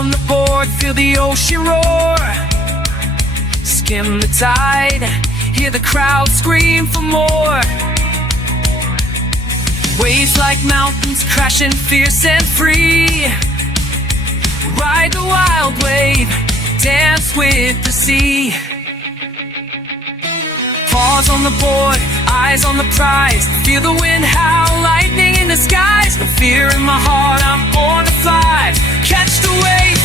on the board, feel the ocean roar. Skim the tide, hear the crowd scream for more. Waves like mountains crashing fierce and free. Ride the wild wave, dance with the sea. Paws on the board, eyes on the prize. Feel the wind howl, lightning in the skies. No fear in my heart, I'm on to fly. Catch the wave,